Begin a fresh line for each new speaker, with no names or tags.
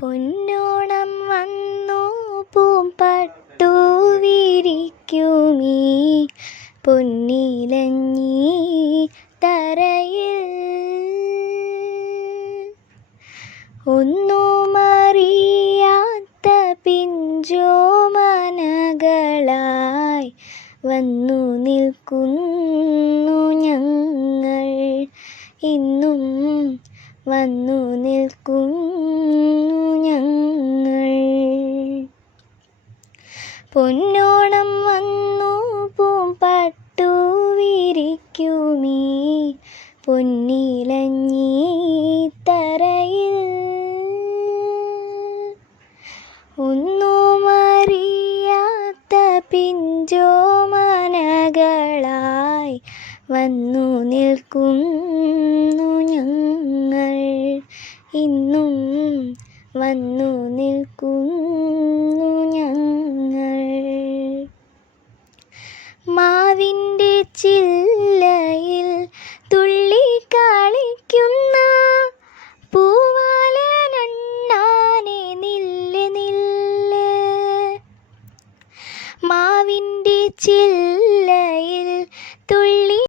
പൊന്നോണം വന്നു പൂമ്പട്ടു വിരിക്കുമീ. പൊന്നിലഞ്ഞി തരയിൽ ഒന്നുമറിയാത്ത പിഞ്ചോമനകളായി വന്നു നിൽക്കുന്നു ഞങ്ങൾ. ഇന്നും വന്നു നിൽക്കുന്നു ഞങ്ങൾ പൊന്നോണം വന്നു പൂമ്പട്ടു വിരിക്കുമീ പൊന്നിലഞ്ഞി തരയിൽ പിഞ്ചോ മനകളായി വന്നു നിൽക്കുന്നു ഞങ്ങൾ. ഇന്നും വന്നു നിൽക്കുന്നു ഞങ്ങൾ. മാവിന്റെ ചില്ലയിൽ തുള്ളി കളിക്കുന്ന പൂവാലനണ്ണാനെ നില്ല് നില്ല്. മാവിന്റെ ചില്ല